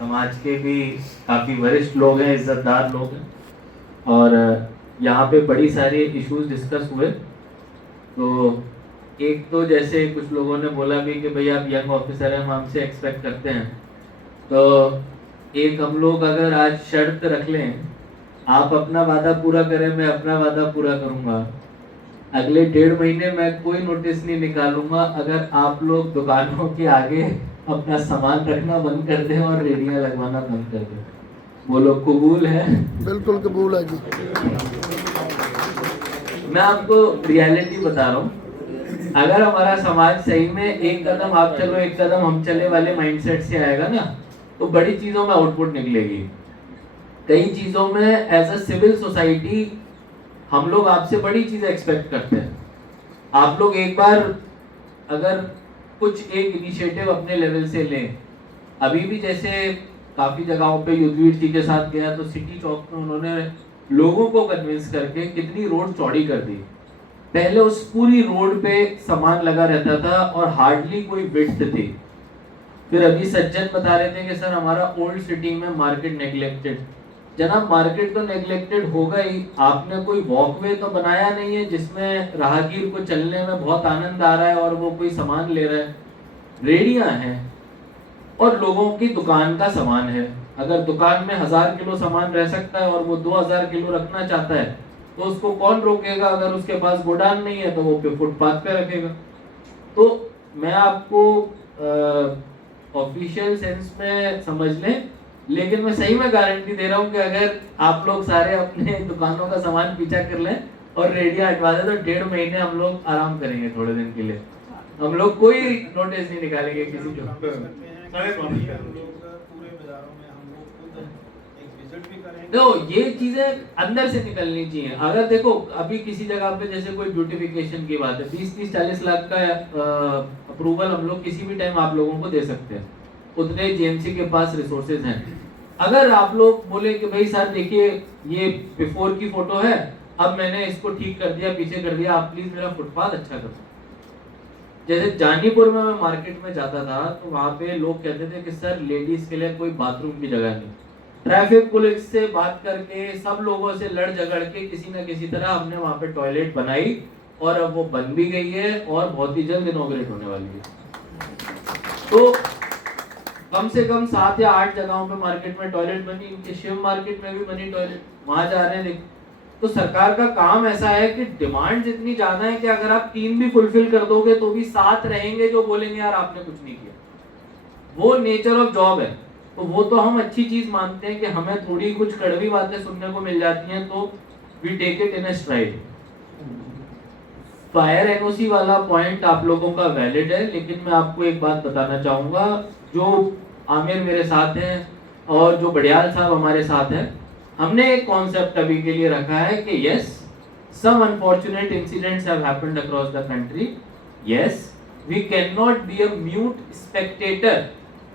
समाज के भी काफ़ी वरिष्ठ लोग हैं, इज्जतदार लोग हैं, और यहाँ पे बड़ी सारी इश्यूज डिस्कस हुए। तो एक तो जैसे कुछ लोगों ने बोला भी कि भाई आप यंग ऑफिसर हैं, हम हमसे एक्सपेक्ट करते हैं। तो एक हम लोग अगर आज शर्त रख लें, आप अपना वादा पूरा करें, मैं अपना वादा पूरा करूंगा, अगले 1.5 महीने मैं कोई नोटिस नहीं निकालूंगा अगर आप लोग दुकानों के आगे अपना सामान रखना बंद कर दें और रेडियां लगवाना बंद कर दें। वो लोग कबूल है? बिल्कुल कबूल है जी। मैं आपको रियलिटी बता रहा हूँ, अगर हमारा समाज सही में एक कदम आप चलो एक कदम हम चले वाले माइंडसेट से आएगा ना, तो बड़ी चीजों में आउटपुट निकलेगी। कई चीजों में एज अ सिविल सोसाइटी हम लोग आपसे बड़ी चीजें एक्सपेक्ट करते हैं। आप लोग एक बार अगर कुछ एक इनिशिएटिव अपने लेवल से लें, अभी भी जैसे काफी जगहों पे युद्धवीर जी के साथ गया तो सिटी चौक में उन्होंने लोगों को कन्विंस करके कितनी रोड चौड़ी कर दी। पहले उस पूरी रोड पे सामान लगा रहता था और हार्डली कोई विड्थ थी। फिर अभी सज्जन बता रहे थे कि सर हमारा ओल्ड सिटी में मार्केट नेग्लेक्टेड। जनाब मार्केट तो नेग्लेक्टेड होगा ही, आपने कोई वॉकवे तो बनाया नहीं है जिसमें राहगीर को चलने में बहुत आनंद आ रहा है और वो कोई सामान ले रहा है। रेडियां हैं और लोगों की दुकान का सामान है। अगर दुकान में 1000 किलो सामान रह सकता है और वो 2000 किलो रखना चाहता है तो उसको कौन रोकेगा? अगर उसके पास गोडाउन नहीं है तो वो पे फुटपाथ पे रखेगा। तो मैं आपको ऑफिशियल सेंस में समझ लें, लेकिन मैं सही में गारंटी दे रहा हूँ कि अगर आप लोग सारे अपने दुकानों का सामान पीछा कर लें और रेडिया हटवा दें तो 1.5 महीने हम लोग आराम करेंगे। थोड़े दिन के लिए हम लोग कोई नोटिस नहीं निकालेंगे किसी को। देखो ये चीजें अंदर से निकलनी चाहिए। अगर देखो अभी किसी जगह पे जैसे कोई ब्यूटिफिकेशन की बात है, 20-30-40 लाख का अप्रूवल हम लोग किसी भी टाइम आप लोगों को दे सकते हैं, उतने जेएमसी के पास रिसोर्सेज हैं। अगर आप लोग बोले कि भाई सर देखिए ये बिफोर की फोटो है, अब मैंने इसको ठीक कर दिया, पीछे कर दिया, आप प्लीज मेरा फुटपाथ अच्छा कर दो। जैसे जानीपुर में मैं मार्केट में जाता था तो वहां पे लोग कहते थे कि सर लेडीज के लिए कोई बाथरूम की जगह नहीं। ट्रैफिक पुलिस से बात करके सब लोगों से लड़ झगड़ के किसी न किसी तरह हमने वहां पे टॉयलेट बनाई और अब वो बन भी गई है और बहुत ही जल्द इनॉग्रेट होने वाली है। तो कम से कम 7 या 8 जगहों पे मार्केट में टॉयलेट बनी, इनके शिव मार्केट में भी बनी टॉयलेट, वहां जा रहे हैं। तो सरकार का काम ऐसा है कि डिमांड इतनी ज्यादा है कि अगर आप 3 भी फुलफिल कर दोगे तो भी 7 रहेंगे जो बोलेंगे यार आपने कुछ नहीं किया। वो नेचर ऑफ जॉब है। तो वो तो हम अच्छी चीज मानते हैं कि हमें थोड़ी कुछ कड़वी बातें सुनने को मिल जाती हैं तो we take it in a stride. Fire NOC वाला पॉइंट आप लोगों का वैलिड है, लेकिन मैं आपको एक बात बताना चाहूंगा, जो आमिर मेरे साथ हैं और जो बड़ियाल साहब हमारे साथ हैं, हमने एक कॉन्सेप्ट अभी के लिए रखा है कि yes some unfortunate incidents have happened across the country. Yes we can not be a mute spectator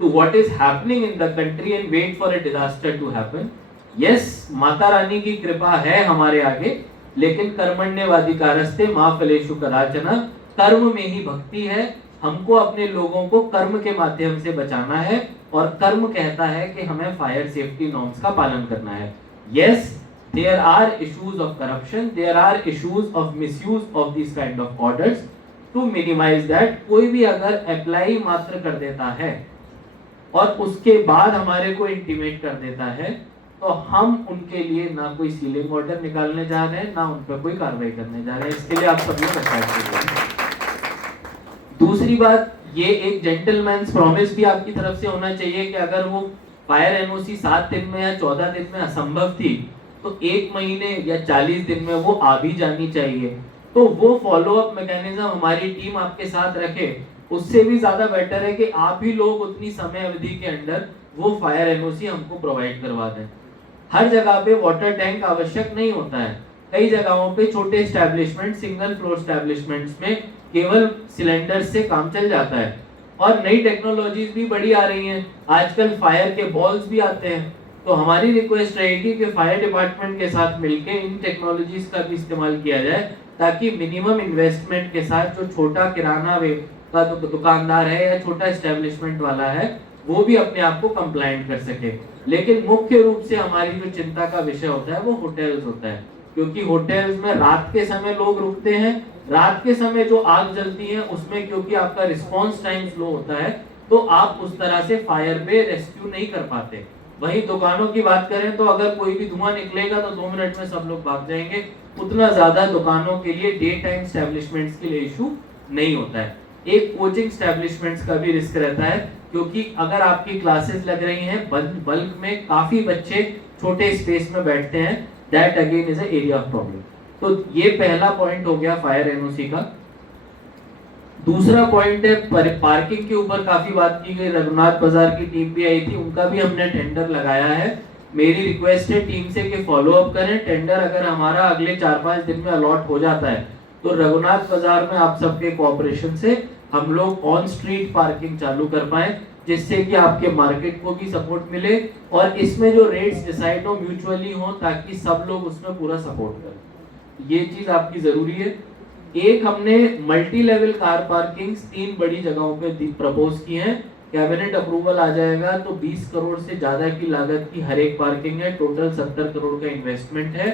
to what is happening in the country and wait for a disaster to happen. Yes, Mata Rani की कृपा है हमारे आगे, लेकिन कर्मण्येवाधिकारस्ते मा फलेषु कदाचन, कर्म में ही भक्ति है। हमको अपने लोगों को कर्म के माध्यम से बचाना है और कर्म कहता है कि हमें फायर सेफ्टी नॉर्म्स का पालन करना है। Yes, there are issues of corruption, there are issues of misuse of these kind of orders. To minimize that, कोई भी अगर अप्लाई मात्र कर देता है और उसके बाद हमारे को इंटीमेट कर देता है तो हम उनके लिए ना कोई सीलिंग ऑर्डर निकालने जा रहे हैं, ना उन पर कोई कार्रवाई करने जा रहे हैं। इसके लिए आप सब लोग दूसरी बात, ये एक जेंटलमैन्स प्रॉमिस भी आपकी तरफ से होना चाहिए कि अगर वो फायर एनओसी 7 दिन में या 14 दिन में असंभव थी तो 1 महीने या 40 दिन में वो आ भी जानी चाहिए। तो वो फॉलो अप मैकेनिज्म हमारी टीम आपके साथ रखे, उससे भी ज्यादा बेटर है कि आप ही लोग उतनी समय अवधि के अंदर वो फायर एनओसी हमको प्रोवाइड करवा दें। हर जगह पे वाटर टैंक आवश्यक नहीं होता है। कई जगहों पे छोटे एस्टैब्लिशमेंट, सिंगल फ्लोर एस्टैब्लिशमेंट्स में केवल सिलेंडर से काम चल जाता है और नई टेक्नोलॉजीज भी बड़ी आ रही हैं। आजकल फायर के बॉल्स भी आते हैं। तो हमारी रिक्वेस्ट रहेगी कि फायर डिपार्टमेंट के साथ मिलकर इन टेक्नोलॉजीज का भी इस्तेमाल किया जाए ताकि मिनिमम इन्वेस्टमेंट के साथ जो छोटा किराना का दुकानदार है या छोटा एस्टेब्लिशमेंट वाला है वो भी अपने आप को कंप्लायंट कर सके। लेकिन मुख्य रूप से हमारी जो चिंता का विषय होता है वो होटल्स होता है, क्योंकि होटल्स में रात के समय लोग रुकते हैं, रात के समय जो आग जलती है उसमें क्योंकि आपका रिस्पांस टाइम स्लो होता है तो आप उस तरह से फायर पे रेस्क्यू नहीं कर पाते। वहीं दुकानों की बात करें तो अगर कोई भी धुआं निकलेगा तो 2 मिनट में सब लोग भाग जाएंगे, उतना ज्यादा दुकानों के लिए डे टाइम एस्टेब्लिशमेंट्स के लिए इशू नहीं होता है। एक कोचिंग एस्टेब्लिशमेंट्स का भी रिस्क रहता है, क्योंकि अगर आपकी क्लासेस लग रही हैं बल्क में, काफी बच्चे छोटे स्पेस में बैठते हैं, that again is a area of problem. तो ये पहला पॉइंट हो गया फायर एनओसी का। दूसरा पॉइंट है पार्किंग के ऊपर काफी बात की गई, रघुनाथ बाजार की टीम भी आई थी, उनका भी हमने टेंडर लगाया है। मेरी रिक्वेस्ट है टीम से कि फॉलो अप करें। टेंडर अगर हमारा अगले 4-5 दिन में अलॉट हो जाता है तो रघुनाथ बाजार में आप सबके कोऑपरेशन से हम लोग ऑन स्ट्रीट पार्किंग चालू कर पाए, जिससे कि आपके मार्केट को भी सपोर्ट मिले और इसमें जो रेट्स डिसाइड हो म्यूचुअली हो, ताकि सब लोग उसमें पूरा सपोर्ट करें। ये चीज आपकी जरूरी है। एक हमने मल्टी लेवल कार पार्किंग्स 3 बड़ी जगहों पे प्रपोज की हैं, कैबिनेट अप्रूवल आ जाएगा तो 20 करोड़ से ज्यादा की लागत की हर एक पार्किंग है, टोटल 70 करोड़ का इन्वेस्टमेंट है।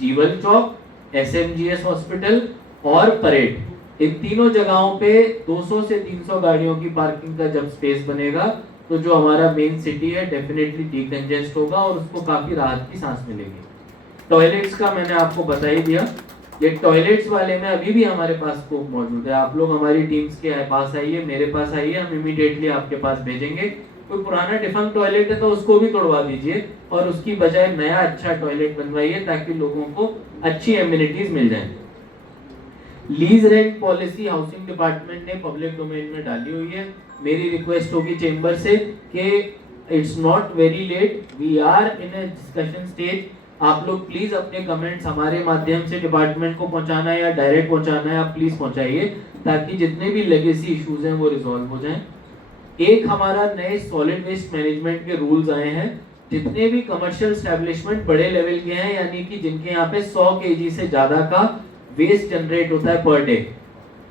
जीवल चौक, एसएमजीएस हॉस्पिटल और परेड, इन तीनों जगहों पे 200 से 300 गाड़ियों की पार्किंग का जब स्पेस बनेगा तो जो हमारा मेन सिटी है डेफिनेटली डीकंजेस्ट होगा और उसको काफी राहत की सांस मिलेगी। टॉयलेट्स का मैंने आपको बता ही दिया, ये टॉयलेट्स वाले में अभी भी हमारे पास स्कोप मौजूद है। आप लोग हमारी टीम्स के पास आइए, मेरे पास आइए, हम इमीडिएटली आपके पास भेजेंगे। कोई पुराना डिफंक्ट टॉयलेट है तो उसको भी तोड़वा दीजिए और उसकी बजाय नया अच्छा टॉयलेट बनवाइए, ताकि लोगों को अच्छी एमिनिटीज मिल जाए। Lease rent policy housing department ने पब्लिक डोमेन में डाली हुई है। मेरी रिक्वेस्ट होगी चेंबर से कि it's not very late, we are in a discussion stage. आप लोग प्लीज अपने कमेंट्स हमारे माध्यम से डिपार्टमेंट को पहुंचाना है या डायरेक्ट पहुंचाना है, आप प्लीज पहुंचाइए, ताकि जितने भी लेगेसी इश्यूज हैं वो रिजॉल्व हो जाएं। एक हमारा नए सॉलिड वेस्ट मैनेजमेंट के रूल्स आए हैं। जितने भी कमर्शियल एस्टेब्लिशमेंट बड़े लेवल के हैं, यानी कि जिनके यहाँ पे 100 केजी से ज्यादा का वेस्ट जनरेट होता है पर डे,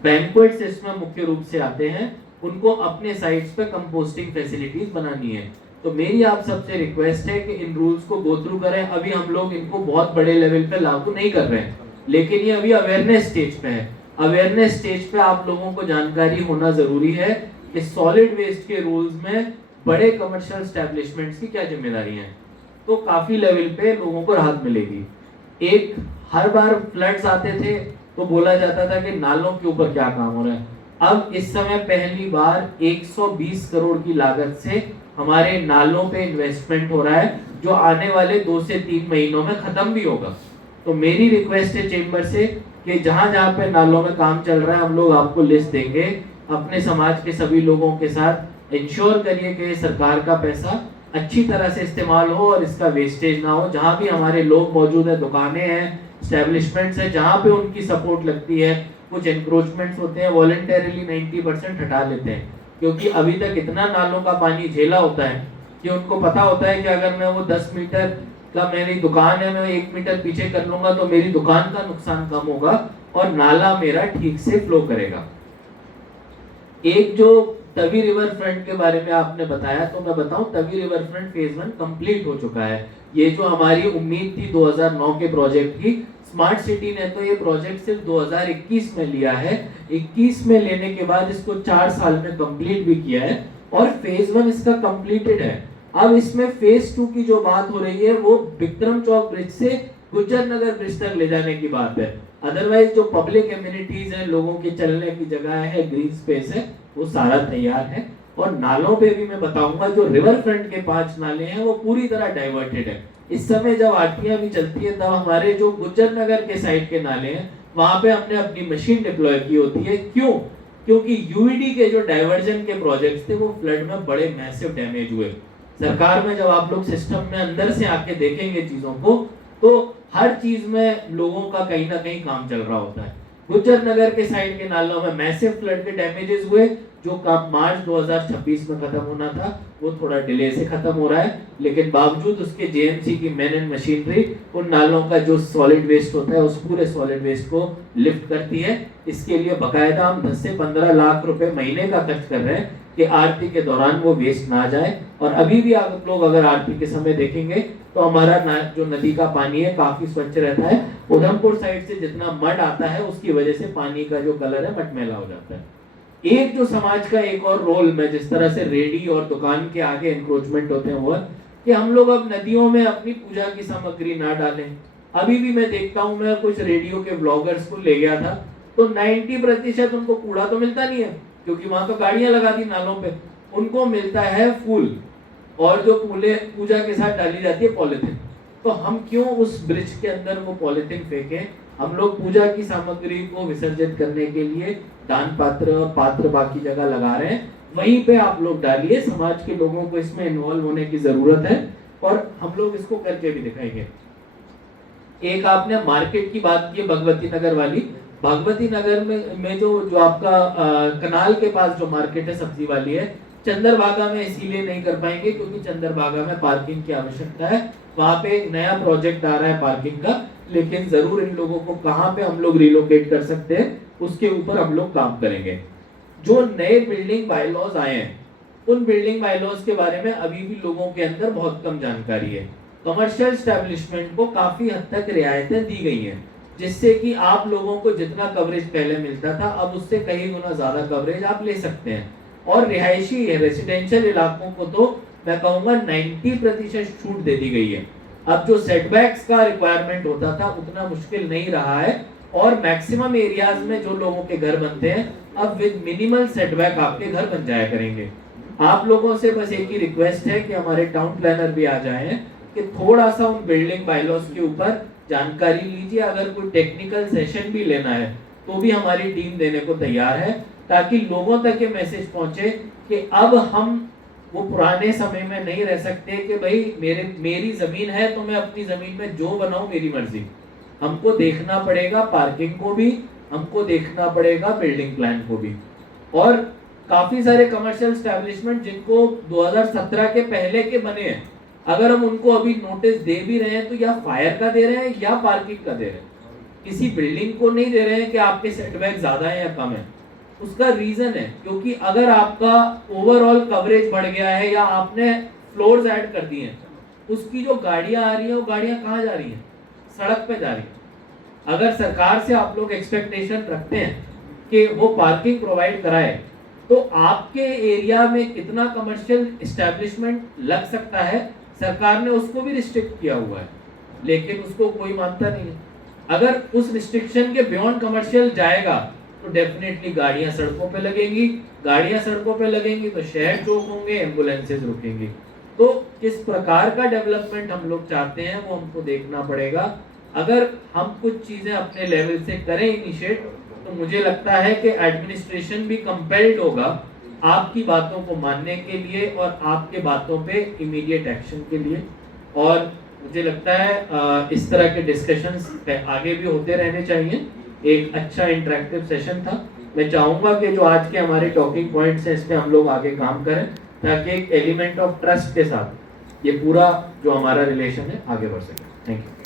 बैंक्वेट्स इसमें मुख्य रूप से आते हैं, उनको अपने साइट्स पे कंपोस्टिंग फैसिलिटीज बनानी है। तो मेरी आप सबसे रिक्वेस्ट है कि इन रूल्स को गो थ्रू करें। अभी हम लोग इनको बहुत बड़े लेवल पे लागू नहीं कर रहे हैं, लेकिन ये अभी अवेयरनेस स्टेज पे है। अवेयरनेस स्टेज पे आप लोगों को जानकारी होना जरूरी है कि सॉलिड वेस्ट के रूल्स में बड़े कमर्शियल एस्टेब्लिशमेंट्स की क्या जिम्मेदारी है, तो काफी लेवल पे लोगों को राहत मिलेगी। एक, हर बार फ्लड्स आते थे तो बोला जाता था कि नालों के ऊपर क्या काम हो रहा है। अब इस समय पहली बार 120 करोड़ की लागत से हमारे नालों पे इन्वेस्टमेंट हो रहा है, जो आने वाले 2 से 3 महीनों में खत्म भी होगा। तो मेरी रिक्वेस्ट है चेंबर से कि जहां जहां पे नालों में काम चल रहा है हम लोग आपको लिस्ट देंगे। अपने समाज के सभी लोगों के साथ इंश्योर करिए कि सरकार का पैसा अच्छी तरह से इस्तेमाल हो और इसका वेस्टेज ना हो। जहां भी हमारे लोग मौजूद है, दुकानें हैं, एस्टेब्लिशमेंट्स हैं, जहां पे उनकी सपोर्ट लगती है, कुछ एनक्रोचमेंट्स होते हैं, वॉलंटरीली 90% हटा लेते हैं, क्योंकि अभी तक इतना नालों का पानी झेला होता है कि उनको पता होता है कि अगर मैं वो 10 मीटर का मेरी दुकान है, मैं 1 मीटर पीछे कर लूंगा तो मेरी दुकान का नुकसान कम होगा और नाला मेरा ठीक से फ्लो करेगा। एक जो तवी रिवर फ्रंट के बारे में आपने बताया, तो मैं बताऊं, Tawi river front phase 1 complete हो चुका है। ये जो हमारी उम्मीद थी 2009 के प्रोजेक्ट की, स्मार्ट सिटी ने तो ये प्रोजेक्ट सिर्फ 2021 में लिया है। 21 में लेने के बाद इसको 4 साल में कंप्लीट भी किया है और फेज 1 इसका कंप्लीटेड है। अब इसमें फेज 2 की जो बात हो रही है वो विक्रम चौक ब्रिज से गुज्जर नगर ब्रिज तक ले जाने की बात है। अदरवाइज जो पब्लिक एमिनिटीज है, लोगों के चलने की जगह है, ग्रीन स्पेस है, वो सारा तैयार है। और नालों पे भी मैं बताऊंगा, जो रिवर फ्रंट के 5 नाले हैं वो पूरी तरह डाइवर्टेड है। इस समय जब आरटीआई भी चलती है तब हमारे जो गुज्जर नगर के साइड के नाले हैं वहां पे हमने अपनी मशीन डिप्लॉय की होती है। क्यों? क्योंकि यूईडी के जो डाइवर्जन के प्रोजेक्ट्स थे वो फ्लड में बड़े मैसिव डैमेज हुए। सरकार में जब आप लोग सिस्टम में अंदर से आके देखेंगे चीजों को, तो हर चीज में लोगों का कहीं ना कहीं काम चल रहा होता है। गुज्जर नगर के साइड के नालों में मैसिव फ्लड के डैमेजेस हुए, जो काम मार्च 2026 में खत्म होना था वो थोड़ा डिले से खत्म हो रहा है, लेकिन बावजूद उसके जेएमसी की मैन एंड मशीनरी उन नालों का जो सॉलिड वेस्ट होता है उस पूरे सॉलिड वेस्ट को लिफ्ट करती है। इसके लिए बकायदा हम 10 से 15 लाख रुपए महीने का खर्च कर रहे हैं कि आरती के दौरान वो वेस्ट ना जाए। और अभी भी आप लोग अगर आरती के समय देखेंगे तो हमारा जो नदी का पानी है काफी स्वच्छ रहता है। उधमपुर साइड से जितना मड आता है उसकी वजह से पानी का जो कलर है मटमैला हो जाता है। एक जो समाज का एक और रोल में जिस तरह से रेडी और दुकान के आगे एंक्रोचमेंट होते हैं वो है कि हम लोग अब नदियों में अपनी पूजा की सामग्री ना डालें। अभी भी मैं देखता हूँ, मैं कुछ रेडियो के ब्लॉगर्स को ले गया था तो 90% उनको कूड़ा तो मिलता नहीं है क्योंकि वहां तो गाड़ियां लगा दी नालों पे, उनको मिलता है फूल और जो पूजा के साथ डाली जाती है पॉलिथीन। तो हम क्यों उस ब्रिज के अंदर वो पॉलिथीन फेंकें? हम लोग पूजा की सामग्री को विसर्जित करने के लिए दान पात्र और पात्र बाकी जगह लगा रहे हैं, वहीं पे आप लोग डालिए। समाज के लोगों को इसमें इन्वॉल्व होने की जरूरत है और हम लोग इसको करके भी दिखाएंगे। एक आपने मार्केट की बात की भगवती नगर वाली, भगवती नगर में जो आपका कनाल के पास जो मार्केट है सब्जी वाली है, चंद्रभागा में इसीलिए नहीं कर पाएंगे क्योंकि चंद्रभागा में पार्किंग की आवश्यकता है। वहां पे एक नया प्रोजेक्ट आ रहा है पार्किंग का, लेकिन जरूर इन लोगों को कहां पे हम लोग रिलोकेट कर सकते हैं उसके ऊपर हम लोग काम करेंगे। जो नए बिल्डिंग बायलॉज आए हैं उन बिल्डिंग बायलॉज के बारे में अभी भी लोगों के अंदर बहुत कम जानकारी है। कमर्शियल एस्टेब्लिशमेंट को काफी हद तक रियायतें दी गई हैं जिससे कि आप लोगों को जितना कवरेज पहले मिलता था अब उससे कई गुना ज्यादा कवरेज आप ले सकते हैं। और रिहायशी रेसिडेंशियल इलाकों को तो मैं कहूंगा 90% छूट दे दी गई है। अब जो सेटबैक्स का रिक्वायरमेंट होता था उतना मुश्किल नहीं रहा है और मैक्सिमम एरियाज में जो लोगों के घर बनते हैं अब विद मिनिमल सेटबैक आपके घर बन जाया करेंगे। आप लोगों से बस एक ही रिक्वेस्ट है कि हमारे टाउन प्लानर भी आ जाएं कि थोड़ा सा उन बिल्डिंग बायलॉज के ऊपर जानकारी लीजिए। अगर कोई टेक्निकल सेशन भी लेना है तो भी हमारी टीम देने को तैयार है ताकि लोगों तक ये मैसेज पहुंचे कि अब हम वो पुराने समय में नहीं रह सकते कि भाई मेरी जमीन है तो मैं अपनी जमीन में जो बनाऊं मेरी मर्जी। हमको देखना पड़ेगा पार्किंग को भी, हमको देखना पड़ेगा बिल्डिंग प्लान को भी। और काफी सारे कमर्शियल एस्टेब्लिशमेंट जिनको 2017 के पहले के बने हैं, अगर हम उनको अभी नोटिस दे भी रहे हैं तो या फायर का दे रहे हैं या पार्किंग का दे रहे हैं, किसी बिल्डिंग को नहीं दे रहे हैं कि आपके सेटबैक ज्यादा है या कम है। उसका रीजन है क्योंकि अगर आपका ओवरऑल कवरेज बढ़ गया है या आपने फ्लोर्स ऐड कर दिए हैं, उसकी जो गाड़ियां आ रही हैं वो गाड़ियां कहाँ जा रही हैं? सड़क पे जा रही हैं। अगर सरकार से आप लोग एक्सपेक्टेशन रखते हैं कि वो पार्किंग प्रोवाइड कराए तो आपके एरिया में कितना कमर्शियल एस्टेब्लिशमेंट लग सकता है, सरकार ने उसको भी रिस्ट्रिक्ट किया हुआ है, लेकिन उसको कोई मानता नहीं है। अगर उस रिस्ट्रिक्शन के बियॉन्ड कमर्शियल जाएगा तो डेफिनेटली गाड़ियां सड़कों पे लगेंगी, गाड़ियां सड़कों पे लगेंगी तो शहर चौक होंगे, एम्बुलेंसेज रुकेंगी। तो किस प्रकार का डेवलपमेंट हम लोग चाहते हैं वो हमको देखना पड़ेगा। अगर हम कुछ चीजें अपने लेवल से करें इनिशिएट तो मुझे लगता है कि एडमिनिस्ट्रेशन भी कंपेल्ड होगा आपकी बातों को मानने के लिए और आपके बातों पे इमीडिएट एक्शन के लिए। और मुझे लगता है इस तरह के डिस्कशंस आगे भी होते रहने चाहिए। एक अच्छा इंटरेक्टिव सेशन था। मैं चाहूंगा कि जो आज के हमारे टॉकिंग पॉइंट्स हैं इस पे हम लोग आगे काम करें ताकि एक एलिमेंट ऑफ ट्रस्ट के साथ ये पूरा जो हमारा रिलेशन है आगे बढ़ सके। Thank you.